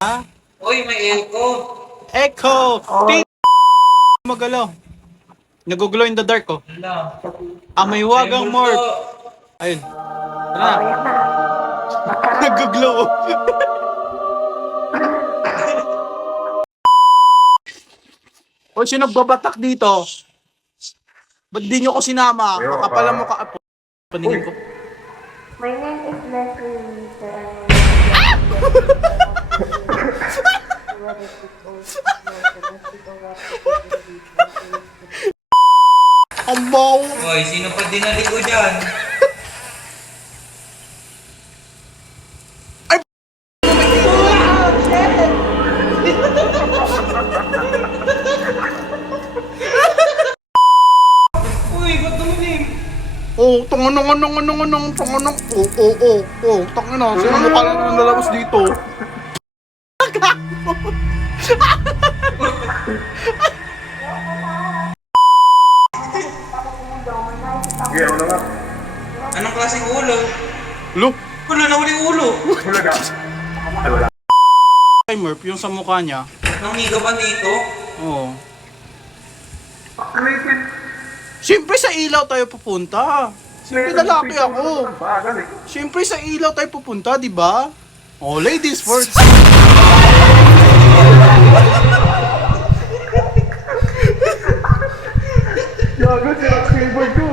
Ha? Uy, may echo. Echo! Magalaw. Nag-glow in the dark ko. Wala. Amoy wagang morph. Ayun. Tara na. Nag-glow. O sino nagbabatak dito? Ba't di nyo ko sinama? Kakapala mo ka. Paningin ko. My name is Leslie, sir. Ang bawo. Uy, sino pa dinali ko dyan? Uy, ba't dumilim? Oh, tanganang. Tangina. Sino mukha lang na nalabas dito? Anong klaseng ulo? Look. Wala, nahuli yung ulo. Kay Murph, yung sa mukha niya. Nangiga pa dito? Oo. Siyempre sa ilaw tayo pupunta. Siyempre lalaki ako. Siyempre sa ilaw tayo pupunta, di ba? Oh, ladies first. Gago, sila keyboard ko.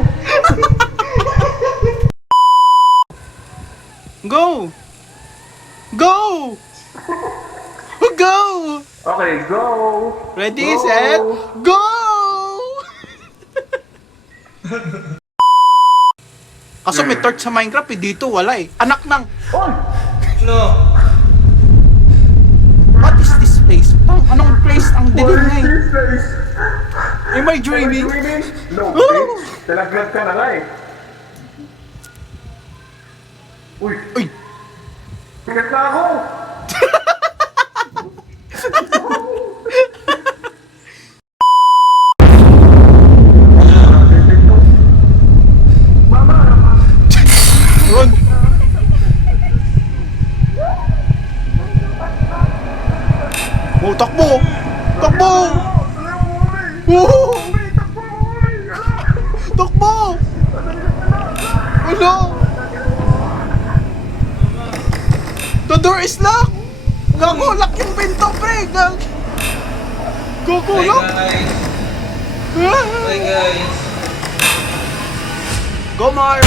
Go! Go! Go! Okay, go! Ready, Go! set, go! Kaso may torch sa Minecraft eh, dito wala eh. Anak ng, On! No. what is this place? Anong place? Ang dilim nga eh. This place! Am I dreaming? No, Woo! bitch. Talaglag ka na nga eh. Uy, Uy! pigat na ako! Run! Oh, takbo! Takbo! Woo! Takbo! Wala! The door is locked! Gago, lock yung pinto, pre! Gago, Hi lock! guys. Hi guys. Go, Mar!